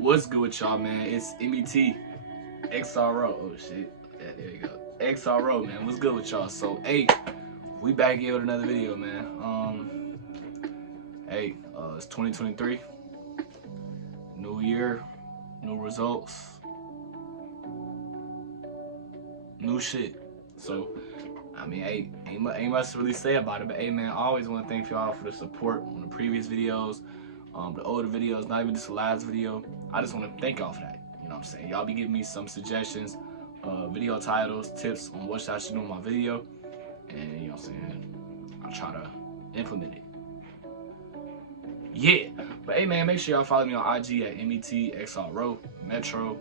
What's good with y'all, man? It's MET XRO. Oh shit. Yeah, there you go. XRO, man. What's good with y'all? So, hey, we back here with another video, man. It's 2023. New year, new results, new shit. So, I mean, hey, ain't much to really say about it, but hey, man, I always want to thank y'all for the support on the previous videos, the older videos, not even just the last video. I just want to thank y'all for that. You know what I'm saying? Y'all be giving me some suggestions, video titles, tips on what I should do in my video, and you know what I'm saying? I'll try to implement it. Yeah, but hey, man, make sure y'all follow me on IG at METXRO Metro.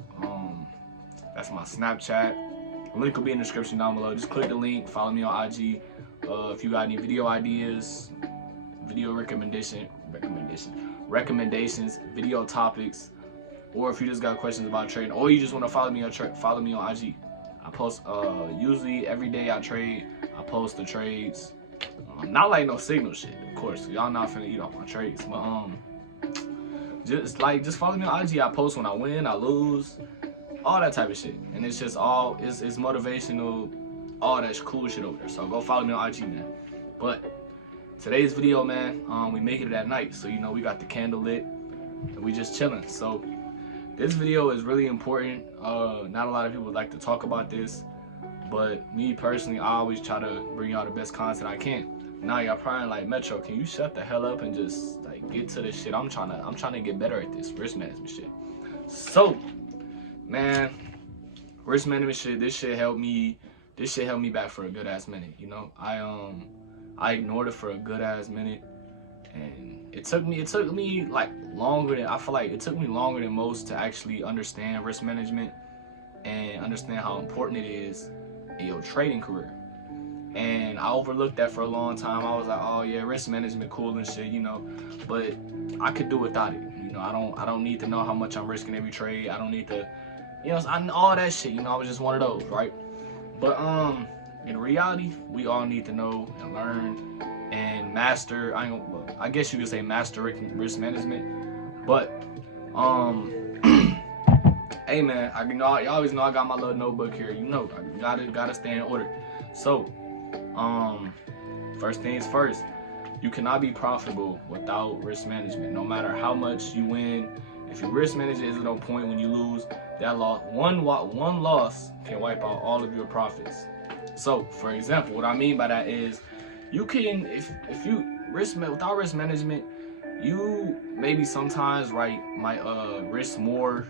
That's my Snapchat. The link will be in the description down below. Just click the link, follow me on IG. If you got any video ideas, video recommendations, video topics, or if you just got questions about trading, or you just want to follow me on IG. I post usually every day I trade. I post the trades. Not like no signal shit, of course. Y'all not finna eat off my trades, but just follow me on IG. I post when I win, I lose, all that type of shit, and it's just all it's motivational, all that cool shit over there. So go follow me on IG, man. But today's video, man, we making it at night, so you know we got the candle lit and we just chilling. So this video is really important. Not a lot of people would like to talk about this, but me personally, I always try to bring y'all the best content I can. Now y'all probably like, Metro, can you shut the hell up and just like get to this shit? I'm trying to get better at this risk management shit. So, man, risk management shit, this shit helped me back for a good ass minute. You know, I ignored it for a good ass minute, and it took me like longer than, I feel like it took me longer than most to actually understand risk management and understand how important it is in your trading career. And I overlooked that for a long time. I was like, oh yeah, risk management cool and shit, you know, but I could do without it. You know, I don't need to know how much I'm risking every trade. I don't need to, you know, all that shit. You know, I was just one of those, right? But in reality, we all need to know and learn and master. I guess you could say master risk management. But hey man, you always know I got my little notebook here. You know, I gotta stay in order. So first things first, you cannot be profitable without risk management. No matter how much you win, if your risk management isn't on point when you lose, that loss, one loss can wipe out all of your profits. So, for example, what I mean by that is, you can, if you without risk management, you maybe sometimes might risk more.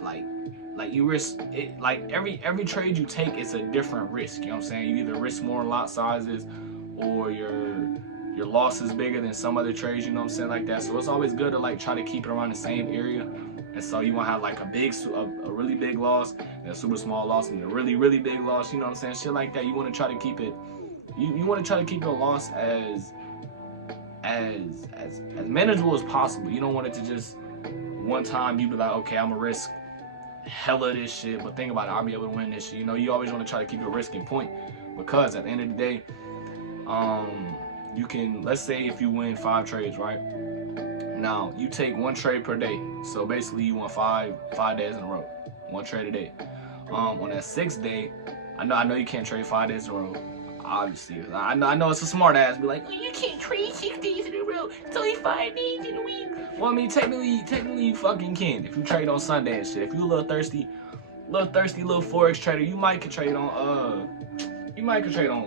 Like you risk it, like every trade you take is a different risk. You know what I'm saying? You either risk more lot sizes, or your loss is bigger than some other trades. You know what I'm saying, like that. So it's always good to like try to keep it around the same area. And so you want to have like a really big loss, and a super small loss, and a really big loss. You know what I'm saying? Shit like that. You want to try to keep it. You want to try to keep your loss as manageable as possible. You don't want it to just one time you be like, okay, I'm gonna risk hella this shit, but think about it, I'll be able to win this shit. You know, you always want to try to keep your risk in point, because at the end of the day, you can, let's say if you win 5 trades, right? Now you take 1 trade per day, so basically you want 5 days in a row, 1 trade a day. On that 6th day, I know you can't trade 5 days in a row, obviously. I know it's a smart ass be like, oh, you can't trade 6 days in a row, it's only 5 days in a week. Well, I mean, technically you fucking can if you trade on Sunday and shit. If you a little thirsty little FOREX trader, you might could trade on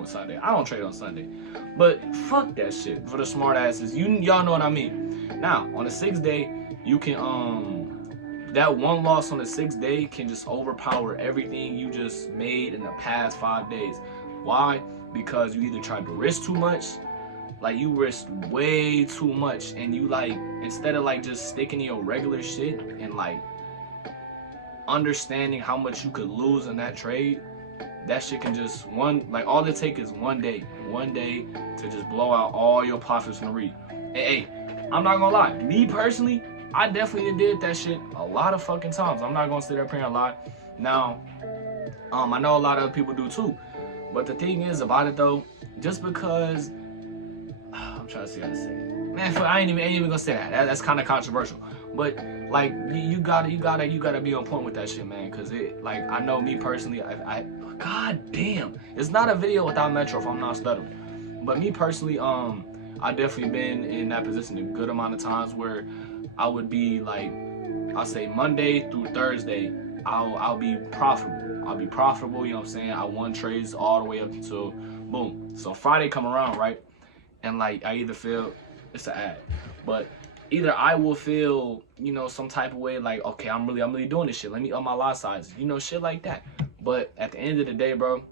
Sunday. I don't trade on Sunday, but fuck that shit for the smart asses. Y'all know what I mean. Now on the 6th day, you can that one loss on the 6th day can just overpower everything you just made in the past 5 days. Why? Because you either tried to risk too much, like you risked way too much, and you like, instead of like just sticking to your regular shit and like understanding how much you could lose in that trade, that shit can just all it take is one day to just blow out all your profits from the read. Hey, I'm not gonna lie, me personally, I definitely did that shit a lot of fucking times. I'm not gonna sit up here and lie. Now, I know a lot of other people do too, but the thing is about it though, just because I'm trying to see how to say it. Man, I ain't even gonna say that. That's kind of controversial. But like you gotta be on point with that shit, man. Cause it, like, I know me personally, god damn, it's not a video without Metro if I'm not stuttering. But me personally, I definitely been in that position a good amount of times where I would be like, I'll say Monday through Thursday, I'll be profitable. I'll be profitable, you know what I'm saying? I won trades all the way up until boom. So Friday come around, right? And like I either feel, it's an ad, but either I will feel, you know, some type of way like, okay, I'm really doing this shit. Let me up my lot size, you know, shit like that. But at the end of the day, bro,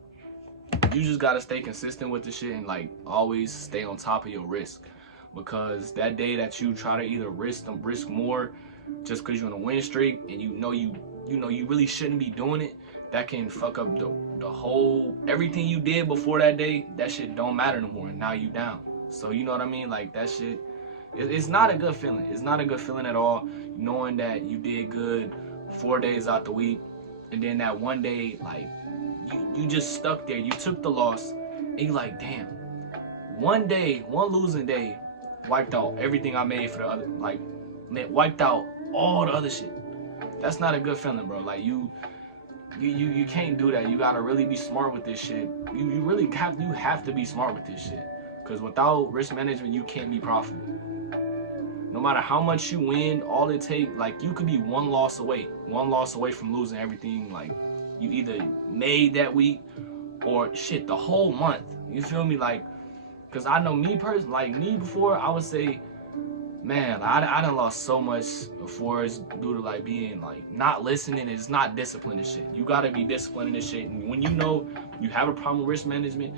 you just gotta stay consistent with the shit and like always stay on top of your risk. Because that day that you try to either risk more just because you're on a win streak and you know you really shouldn't be doing it, that can fuck up the whole, everything you did before that day. That shit don't matter no more, and now you down. So you know what I mean? Like that shit, it's not a good feeling. It's not a good feeling at all, knowing that you did good 4 days out the week, and then that one day, like, you just stuck there. You took the loss, and you like, damn, one day, one losing day, wiped out everything I made for the other, like, wiped out all the other shit. That's not a good feeling, bro. Like, you can't do that. You gotta really be smart with this shit. You really have to be smart with this shit. Because without risk management, you can't be profitable. No matter how much you win, all it takes, like, you could be one loss away from losing everything. Like, you either made that week or shit the whole month. You feel me? Like, because I know me personally, like me before, I would say, man, I done lost so much before due to like being like not listening. It's not disciplined and shit. You gotta be disciplined in this shit. And when you know you have a problem with risk management,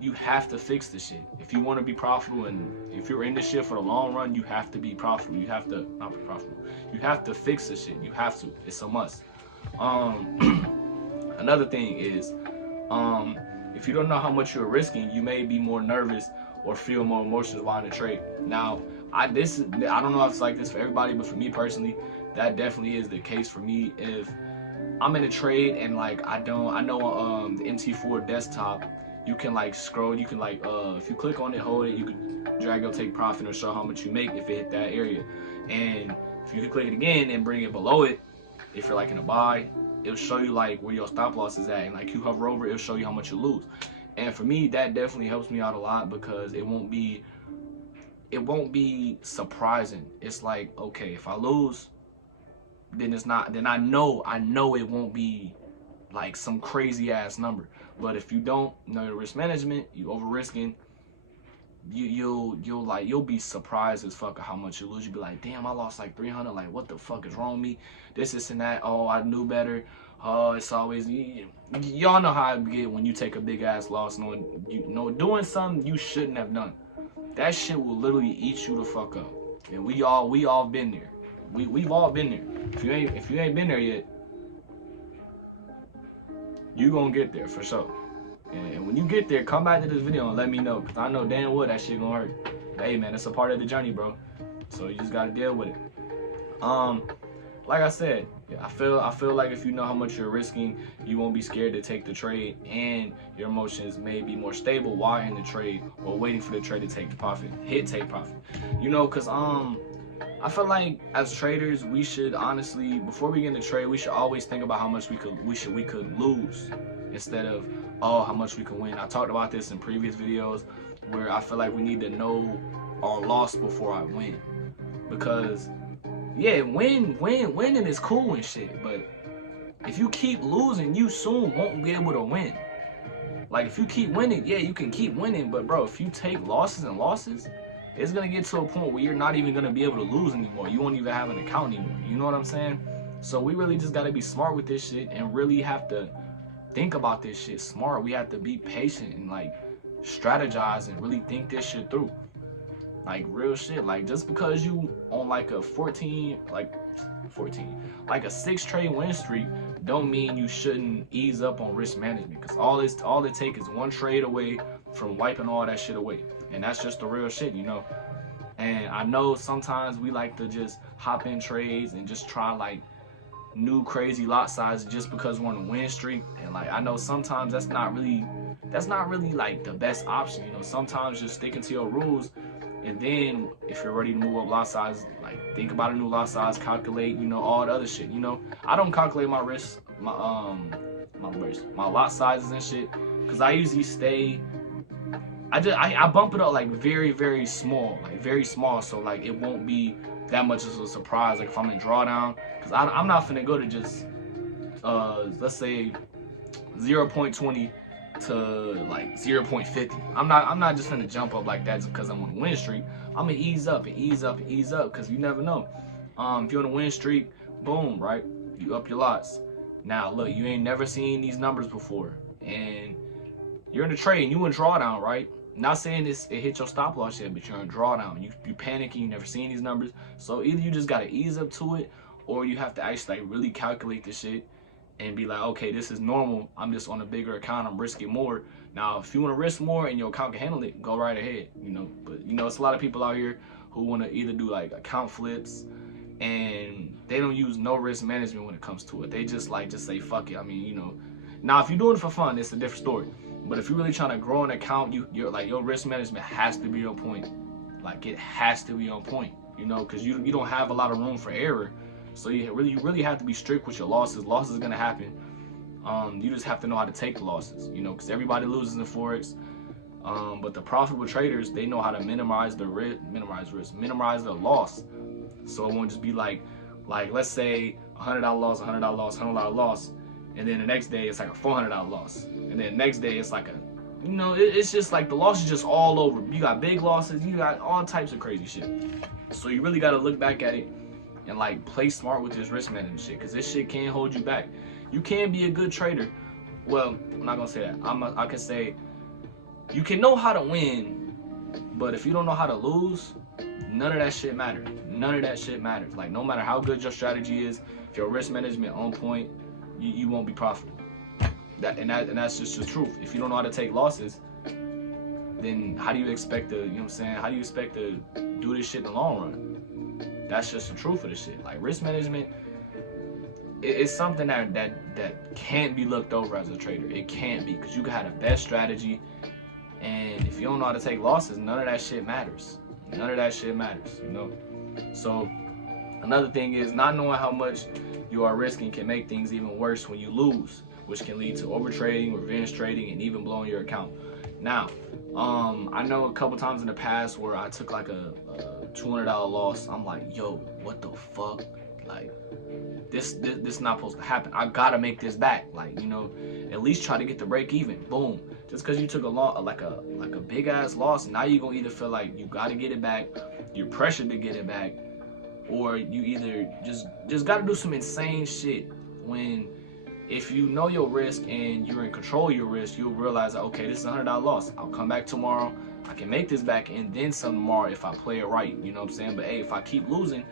you have to fix the shit. If you want to be profitable and if you're in this shit for the long run, you have to be profitable. You have to not be profitable. You have to fix the shit. You have to. It's a must. Another thing is, if you don't know how much you're risking, you may be more nervous or feel more emotions while in a trade. Now, I don't know if it's like this for everybody, but for me personally, that definitely is the case for me. If I'm in a trade and like I know on the MT4 desktop, you can like scroll, you can like if you click on it, hold it, you can drag your take profit or show how much you make if it hit that area. And if you can click it again and bring it below it, if you're like in a buy, it'll show you like where your stop loss is at, and like you hover over, it'll show you how much you lose. And for me, that definitely helps me out a lot because it won't be surprising. It's like, okay, if I lose, then I know it won't be like some crazy ass number. But if you don't know your risk management, you over risking, you'll be surprised as fuck at how much you lose. You'll be like, damn, I lost like 300. Like, what the fuck is wrong with me? This and that. Oh, I knew better. Oh, it's always, y'all know how I get when you take a big ass loss, knowing doing something you shouldn't have done. That shit will literally eat you the fuck up. And we all been there. We've all been there. If you ain't been there yet, you gonna get there for sure. And when you get there, come back to this video and let me know, because I know damn well that shit gonna hurt. Hey man, it's a part of the journey, bro. So you just gotta deal with it. Like I said, I feel like if you know how much you're risking, you won't be scared to take the trade, and your emotions may be more stable while in the trade or waiting for the trade to take profit. Take profit. You know, cause I feel like as traders, we should honestly, before we get in the trade, we should always think about how much we could lose instead of, oh, how much we can win. I talked about this in previous videos where I feel like we need to know our loss before I win. Because yeah, winning is cool and shit, but if you keep losing, you soon won't be able to win. Like, if you keep winning, yeah, you can keep winning, but bro, if you take losses and losses, it's gonna get to a point where you're not even gonna be able to lose anymore. You won't even have an account anymore. You know what I'm saying? So we really just gotta be smart with this shit and really have to think about this shit smart. We have to be patient and like strategize and really think this shit through. Like real shit. Like, just because you on like a 6 trade win streak don't mean you shouldn't ease up on risk management, because all it takes is one trade away from wiping all that shit away. And that's just the real shit, you know. And I know sometimes we like to just hop in trades and just try like new crazy lot sizes just because we're on a win streak. And like, I know sometimes that's not really like the best option, you know. Sometimes just sticking to your rules And then if you're ready to move up lot size, like think about a new lot size, calculate, all the other shit. I don't calculate my risk, my lot sizes and shit, because I usually stay. I bump it up like very, very small, so like it won't be that much of a surprise. Like if I'm in drawdown, because I'm not finna go to just let's say 0.20 to like 0.50. I'm not just gonna jump up like that just because I'm on a win streak. I'm gonna ease up and ease up and ease up, because you never know. If you're on a win streak, boom, right? You up your lots. Now look, you ain't never seen these numbers before, and you're in a trade and you in drawdown, right? Not saying it hit your stop loss yet, but you're in drawdown. You panicking, you never seen these numbers. So either you just gotta ease up to it, or you have to actually like really calculate the shit and be like, okay, this is normal. I'm just on a bigger account. I'm risking more. Now, if you want to risk more and your account can handle it, go right ahead. But it's a lot of people out here who want to either do like account flips, and they don't use no risk management when it comes to it. They just say fuck it. I mean, now if you're doing it for fun, it's a different story. But if you're really trying to grow an account, your risk management has to be on point. Like it has to be on point. Because you don't have a lot of room for error. So you really have to be strict with your losses. Losses are gonna happen. You just have to know how to take the losses. Because everybody loses in Forex. But the profitable traders, they know how to minimize the risk, minimize the loss. So it won't just be like let's say $100 loss, $100 loss, $100 loss, and then the next day it's like a $400 loss, and then the next day it's like it's just like the loss is just all over. You got big losses, you got all types of crazy shit. So you really got to look back at it and like play smart with this risk management shit, because this shit can't hold you back. You can be a good trader. Well, I'm not gonna say that. I can say you can know how to win, but if you don't know how to lose, none of that shit matters. None of that shit matters. Like no matter how good your strategy is, if your risk management on point, you won't be profitable. That's just the truth. If you don't know how to take losses, then how do you expect to, how do you expect to do this shit in the long run? That's just the truth of the shit. Like risk management, it's something that can't be looked over as a trader. It can't be, because you can have the best strategy, and if you don't know how to take losses, none of that shit matters. None of that shit matters, So another thing is not knowing how much you are risking can make things even worse when you lose, which can lead to overtrading, revenge trading, and even blowing your account. Now, I know a couple times in the past where I took like a $200 loss. I'm like, yo, what the fuck? Like, this not supposed to happen. I gotta make this back. Like, at least try to get the break even. Boom. Just because you took a loss, like a big ass loss, now you gonna either feel like you gotta get it back, you're pressured to get it back, or you either just gotta do some insane shit. When if you know your risk and you're in control of your risk, you'll realize that, okay, this is a $100 loss. I'll come back tomorrow. I can make this back and then some tomorrow if I play it right. You know what I'm saying? But hey, if I keep losing,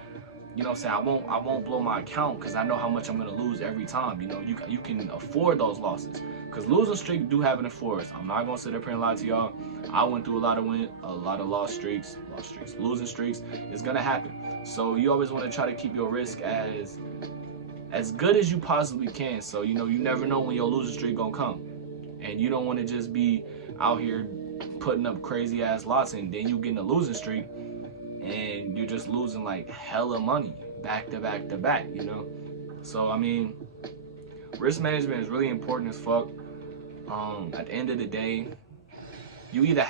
I won't blow my account, because I know how much I'm gonna lose every time. You can afford those losses, because losing streaks do happen in Forex. I'm not gonna sit up here and lie to y'all. I went through a lot of lost streaks, losing streaks. It's gonna happen. So you always want to try to keep your risk as good as you possibly can. So you never know when your losing streak gonna come, and you don't want to just be out here putting up crazy ass lots and then you getting a losing streak and you're just losing like hella money back to back to back. So I mean, risk management is really important as fuck. At the end of the day, you either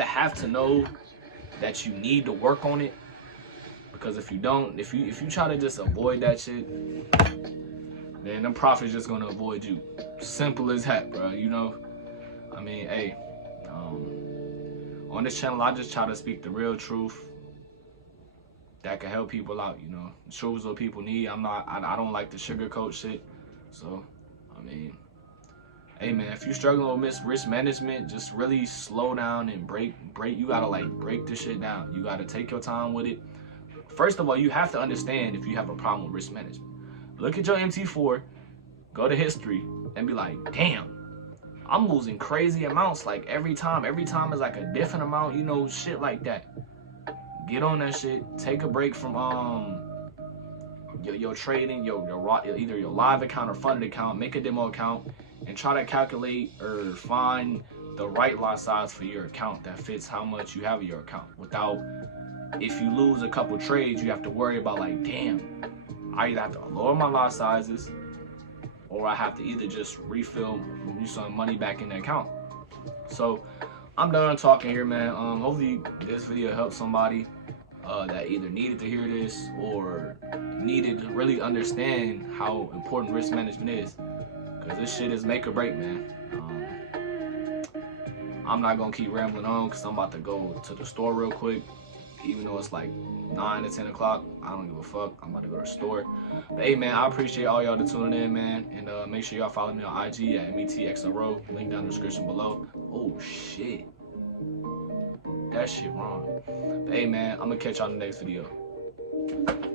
have to know that you need to work on it, because if you don't, if you try to just avoid that shit, then the profit's just gonna avoid you. Simple as that, bro. I mean, hey, on this channel, I just try to speak the real truth that can help people out. The truth is what people need. I don't like the sugarcoat shit. So, I mean, hey man, if you're struggling with risk management, just really slow down and break. You gotta break this shit down. You gotta take your time with it. First of all, you have to understand if you have a problem with risk management. Look at your MT4, go to history, and be like, damn, I'm losing crazy amounts like every time. Every time is like a different amount, shit like that. Get on that shit. Take a break from your trading, either your live account or funded account. Make a demo account and try to calculate or find the right lot size for your account that fits how much you have in your account, without, if you lose a couple trades, you have to worry about like, damn, I either have to lower my lot sizes, or I have to either just refill some money back in the account. So I'm done talking here, man. Hopefully this video helped somebody that either needed to hear this or needed to really understand how important risk management is, because this shit is make or break, man. I'm not gonna keep rambling on because I'm about to go to the store real quick. Even though it's like 9 to 10 o'clock, I don't give a fuck. I'm about to go to the store. But hey, man, I appreciate all y'all to tuning in, man. And make sure y'all follow me on IG at METXRO. Link down in the description below. Oh, shit. That shit wrong. But hey, man, I'm going to catch y'all in the next video.